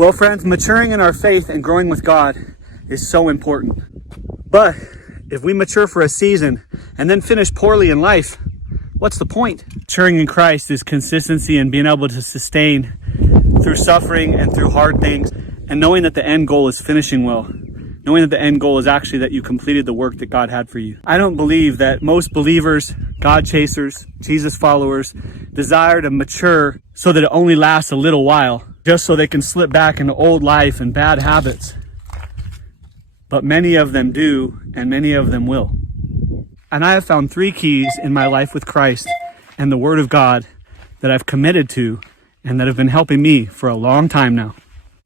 Well, friends, maturing in our faith and growing with God is so important. But if we mature for a season and then finish poorly in life, what's the point? Maturing in Christ is consistency and being able to sustain through suffering and through hard things, and knowing that the end goal is finishing well. Knowing that the end goal is actually that you completed the work that God had for you. I don't believe that most believers, God chasers, Jesus followers, desire to mature so that it only lasts a little while, just so they can slip back into old life and bad habits. But many of them do, and many of them will. And I have found 3 keys in my life with Christ and the Word of God that I've committed to and that have been helping me for a long time now.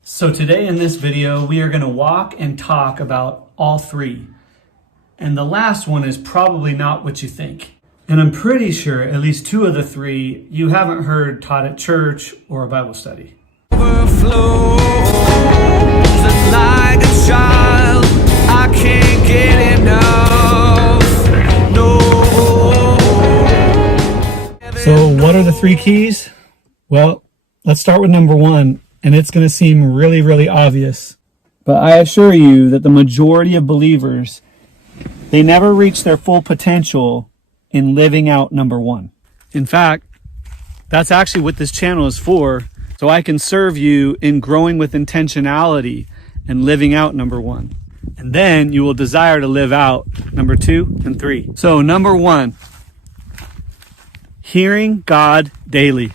So today in this video, we are going to walk and talk about all 3. And the last one is probably not what you think. And I'm pretty sure at least 2 of the 3 you haven't heard taught at church or a Bible study. Overflows like a child, I can't get enough. No. So what are the 3 keys? Well, let's start with number 1. And it's going to seem really, really obvious. But I assure you that the majority of believers, they never reach their full potential in living out number 1. In fact, that's actually what this channel is for. So I can serve you in growing with intentionality and living out number 1. And then you will desire to live out number 2 and 3. So number 1, hearing God daily.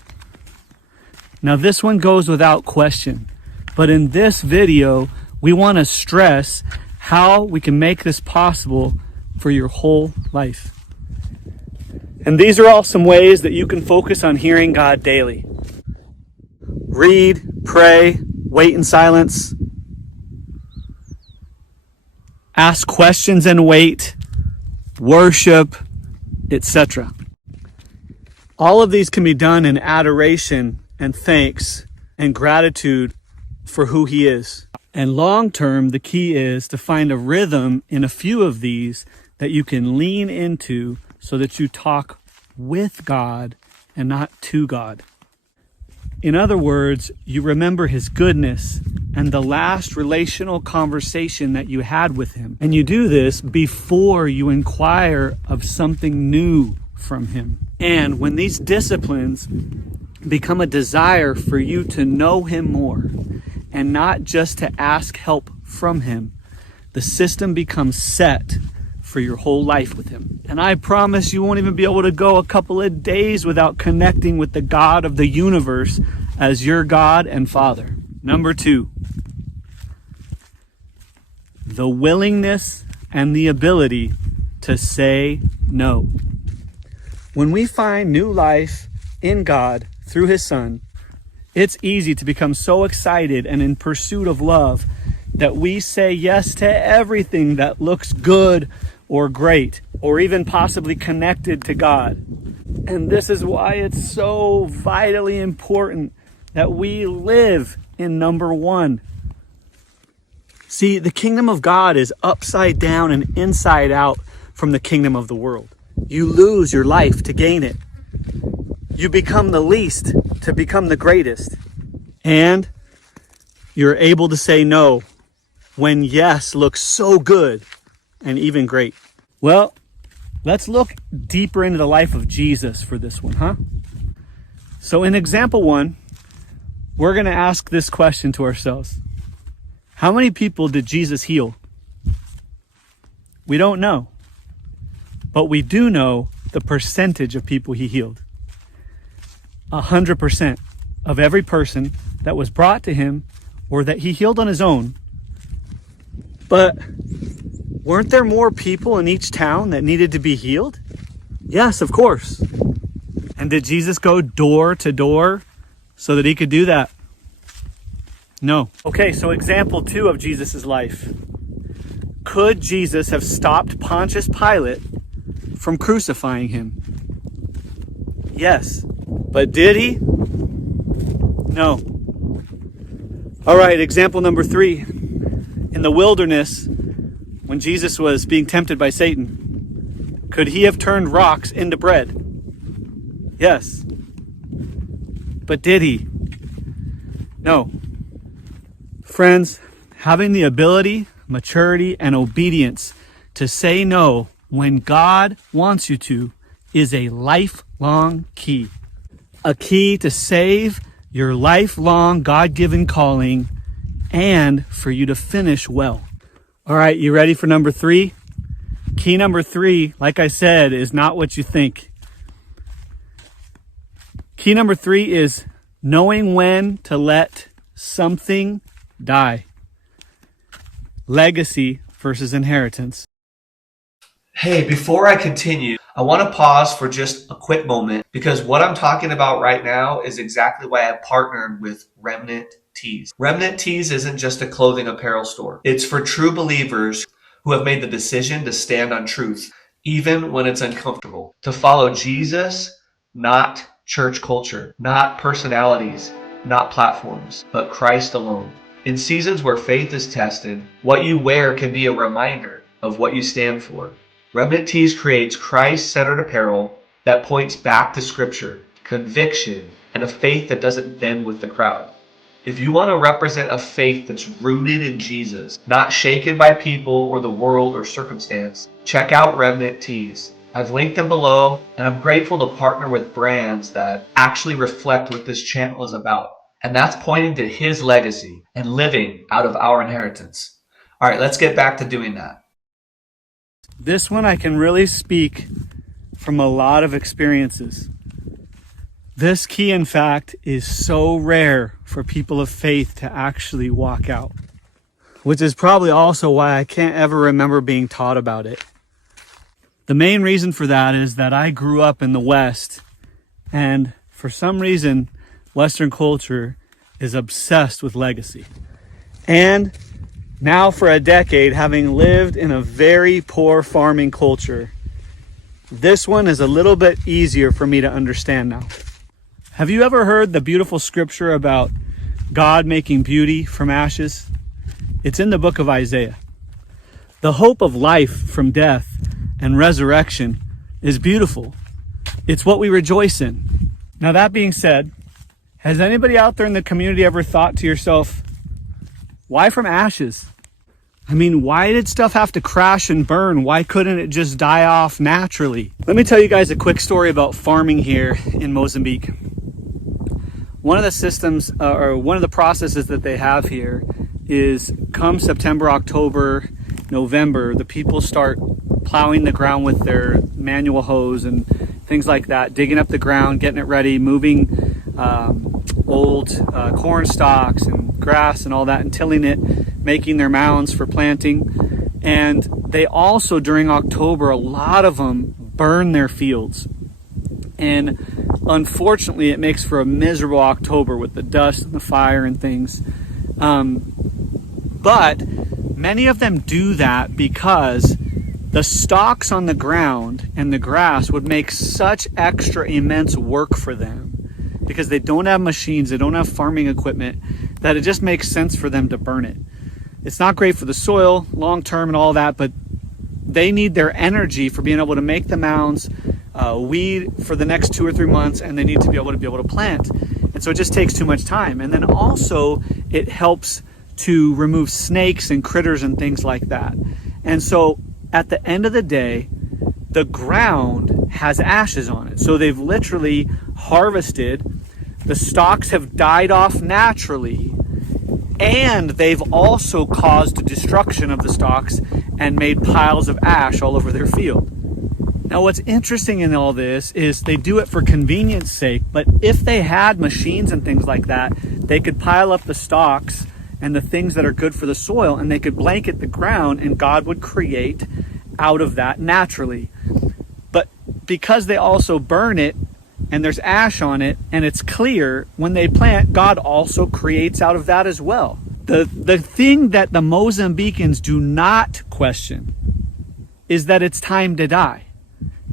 Now this one goes without question, but in this video, we want to stress how we can make this possible for your whole life. And these are all some ways that you can focus on hearing God daily. Read, pray, wait in silence, ask questions and wait, worship, etc. All of these can be done in adoration and thanks and gratitude for who He is. And long term, the key is to find a rhythm in a few of these that you can lean into so that you talk with God and not to God. In other words, you remember His goodness and the last relational conversation that you had with Him. And you do this before you inquire of something new from Him. And when these disciplines become a desire for you to know Him more and not just to ask help from Him, the system becomes set for your whole life with Him. And I promise you won't even be able to go a couple of days without connecting with the God of the universe as your God and Father. Number 2, the willingness and the ability to say no. When we find new life in God through His Son, it's easy to become so excited and in pursuit of love that we say yes to everything that looks good or great or even possibly connected to God. And this is why it's so vitally important that we live in number 1. See, the kingdom of God is upside down and inside out from the kingdom of the world. You lose your life to gain it. You become the least to become the greatest. And you're able to say no when yes looks so good and even great. Well, let's look deeper into the life of Jesus for this one, huh? So in example 1, we're going to ask this question to ourselves. How many people did Jesus heal? We don't know. But we do know the percentage of people He healed. 100% of every person that was brought to Him or that He healed on His own. But weren't there more people in each town that needed to be healed? Yes, of course. And did Jesus go door to door so that He could do that? No. Okay, so example 2 of Jesus' life. Could Jesus have stopped Pontius Pilate from crucifying Him? Yes. But did He? No. All right, example number 3. In the wilderness, when Jesus was being tempted by Satan, could He have turned rocks into bread? Yes. But did He? No. Friends, having the ability, maturity, and obedience to say no when God wants you to is a lifelong key. A key to save your lifelong God-given calling and for you to finish well. All right, you ready for number 3? Key number 3, like I said, is not what you think. Key number 3 is knowing when to let something die. Legacy versus inheritance. Hey, before I continue, I want to pause for just a quick moment because what I'm talking about right now is exactly why I partnered with Remnant Tees. Remnant Tees isn't just a clothing apparel store. It's for true believers who have made the decision to stand on truth, even when it's uncomfortable. To follow Jesus, not church culture, not personalities, not platforms, but Christ alone. In seasons where faith is tested, what you wear can be a reminder of what you stand for. Remnant Tees creates Christ-centered apparel that points back to Scripture, conviction, and a faith that doesn't bend with the crowd. If you want to represent a faith that's rooted in Jesus, not shaken by people or the world or circumstance, check out Remnant Tees. I've linked them below, and I'm grateful to partner with brands that actually reflect what this channel is about. And that's pointing to His legacy and living out of our inheritance. All right, let's get back to doing that. This one I can really speak from a lot of experiences. This key, in fact, is so rare for people of faith to actually walk out, which is probably also why I can't ever remember being taught about it. The main reason for that is that I grew up in the West, and for some reason, Western culture is obsessed with legacy. And now for a decade, having lived in a very poor farming culture, this one is a little bit easier for me to understand now. Have you ever heard the beautiful scripture about God making beauty from ashes? It's in the book of Isaiah. The hope of life from death and resurrection is beautiful. It's what we rejoice in. Now, that being said, has anybody out there in the community ever thought to yourself, why from ashes? I mean, why did stuff have to crash and burn? Why couldn't it just die off naturally? Let me tell you guys a quick story about farming here in Mozambique. One of the systems, or one of the processes that they have here is come September, October, November, the people start plowing the ground with their manual hose and things like that, digging up the ground, getting it ready, moving old corn stalks and grass and all that, and tilling it, making their mounds for planting. And they also, during October, a lot of them burn their fields. And unfortunately, it makes for a miserable October with the dust and the fire and things. But many of them do that because the stalks on the ground and the grass would make such extra immense work for them, because they don't have machines, they don't have farming equipment, that it just makes sense for them to burn it. It's not great for the soil long term and all that, but they need their energy for being able to make the mounds, weed for the next 2 or 3 months, and they need to be able to plant. And so it just takes too much time. And then also it helps to remove snakes and critters and things like that. And so at the end of the day, the ground has ashes on it. So they've literally harvested, the stalks have died off naturally, and they've also caused the destruction of the stalks and made piles of ash all over their field. Now, what's interesting in all this is they do it for convenience sake, but if they had machines and things like that, they could pile up the stalks and the things that are good for the soil, and they could blanket the ground, and God would create out of that naturally. But because they also burn it and there's ash on it and it's clear, when they plant, God also creates out of that as well. The thing that the Mozambicans do not question is that it's time to die.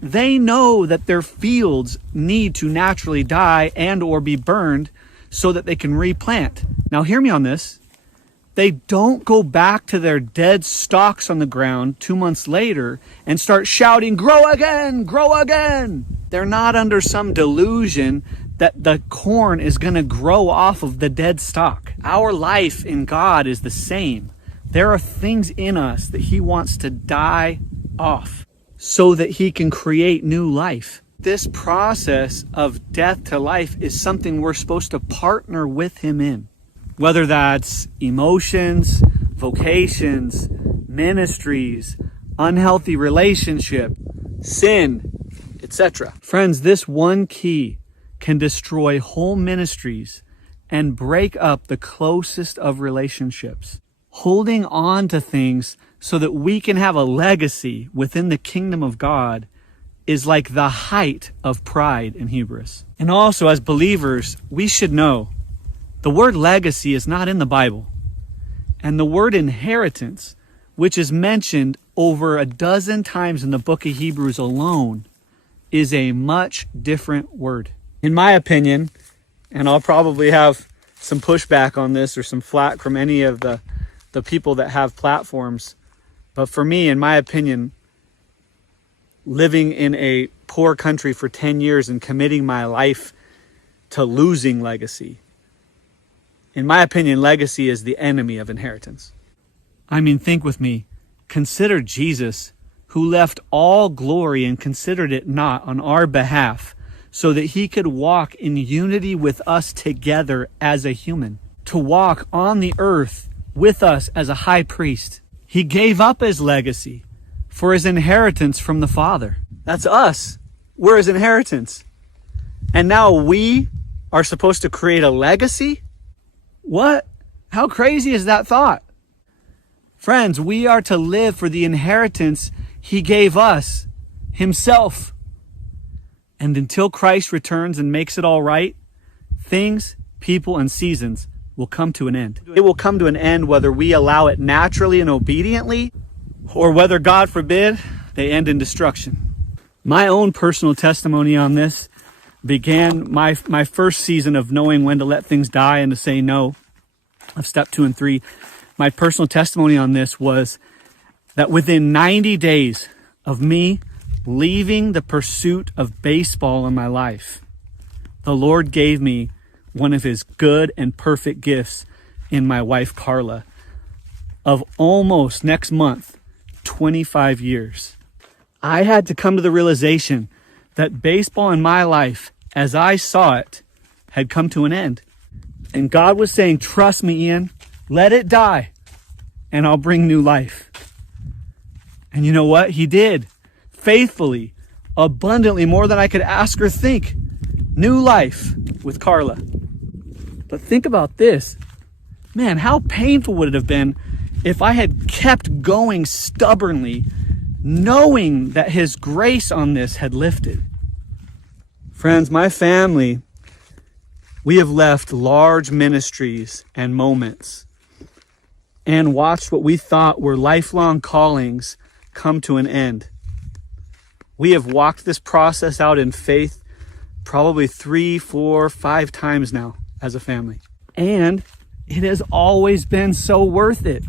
They know that their fields need to naturally die and or be burned so that they can replant. Now hear me on this. They don't go back to their dead stalks on the ground 2 months later and start shouting, "Grow again, grow again." They're not under some delusion that the corn is going to grow off of the dead stalk. Our life in God is the same. There are things in us that he wants to die off so that he can create new life. This process of death to life is something we're supposed to partner with him in. Whether that's emotions, vocations, ministries, unhealthy relationship, sin, etc. Friends, this one key can destroy whole ministries and break up the closest of relationships. Holding on to things so that we can have a legacy within the kingdom of God is like the height of pride and hubris. And also, as believers, we should know the word legacy is not in the Bible. And the word inheritance, which is mentioned over a dozen times in the book of Hebrews alone, is a much different word. In my opinion, and I'll probably have some pushback on this or some flack from any of the people that have platforms, but for me, in my opinion, living in a poor country for 10 years and committing my life to losing legacy, in my opinion, legacy is the enemy of inheritance. I mean, think with me. Consider Jesus, who left all glory and considered it not on our behalf, so that he could walk in unity with us together as a human, to walk on the earth with us as a high priest. He gave up his legacy for his inheritance from the Father. That's us. We're his inheritance. And now we are supposed to create a legacy? What? How crazy is that thought? Friends, we are to live for the inheritance he gave us, himself. And until Christ returns and makes it all right, things, people, and seasons will come to an end. It will come to an end whether we allow it naturally and obediently, or whether, God forbid, they end in destruction. My own personal testimony on this began my first season of knowing when to let things die and to say no, of step 2 and 3. My personal testimony on this was that within 90 days of me leaving the pursuit of baseball in my life, the Lord gave me one of his good and perfect gifts in my wife, Carla, of almost next month, 25 years. I had to come to the realization that baseball in my life, as I saw it, had come to an end. And God was saying, trust me, Ian, let it die, and I'll bring new life. And you know what? He did. Faithfully, abundantly, more than I could ask or think. New life with Carla. But think about this. Man, how painful would it have been if I had kept going stubbornly, knowing that his grace on this had lifted? Friends, my family, we have left large ministries and moments and watched what we thought were lifelong callings come to an end. We have walked this process out in faith probably 3, 4, 5 times now as a family. And it has always been so worth it.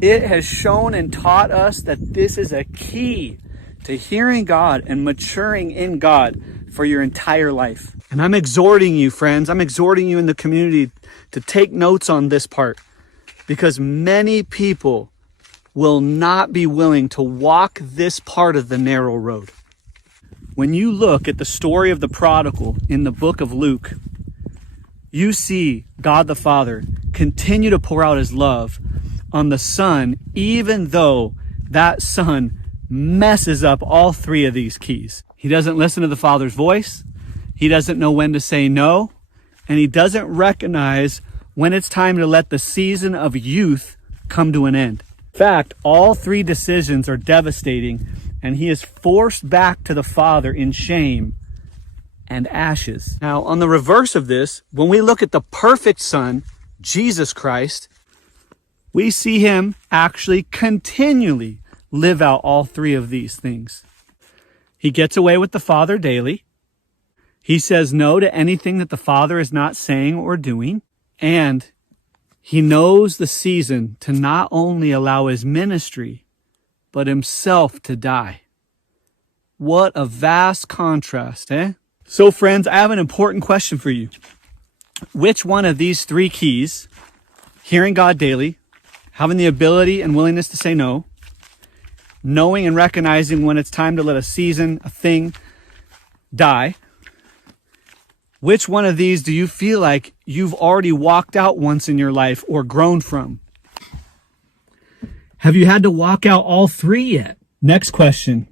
It has shown and taught us that this is a key to hearing God and maturing in God for your entire life. And I'm exhorting you, friends, I'm exhorting you in the community to take notes on this part, because many people will not be willing to walk this part of the narrow road. When you look at the story of the prodigal in the book of Luke, you see God the Father continue to pour out his love on the Son, even though that Son messes up all 3 of these keys. He doesn't listen to the Father's voice. He doesn't know when to say no. And he doesn't recognize when it's time to let the season of youth come to an end. In fact, all 3 decisions are devastating, and he is forced back to the Father in shame and ashes. Now, on the reverse of this, when we look at the perfect Son, Jesus Christ, we see him actually continually live out all 3 of these things. He gets away with the Father daily. He says no to anything that the Father is not saying or doing. And he knows the season to not only allow his ministry, but himself to die. What a vast contrast, eh? So friends, I have an important question for you. Which one of these three keys, hearing God daily, having the ability and willingness to say no, knowing and recognizing when it's time to let a season, a thing, die, which one of these do you feel like you've already walked out once in your life or grown from? Have you had to walk out all three yet? Next question.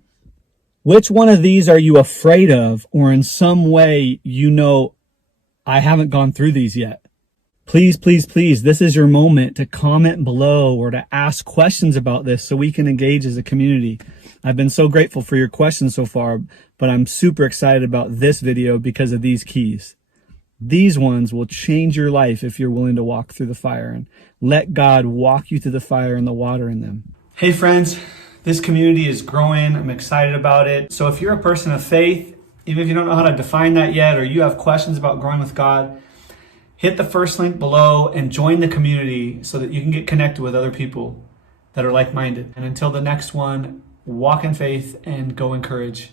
Which one of these are you afraid of, or in some way you know, I haven't gone through these yet? Please, please, please, this is your moment to comment below or to ask questions about this so we can engage as a community. I've been so grateful for your questions so far, but I'm super excited about this video because of these keys. These ones will change your life if you're willing to walk through the fire and let God walk you through the fire and the water in them. Hey friends, this community is growing. I'm excited about it. So if you're a person of faith, even if you don't know how to define that yet, or you have questions about growing with God, hit the first link below and join the community so that you can get connected with other people that are like-minded. And until the next one, walk in faith and go in courage.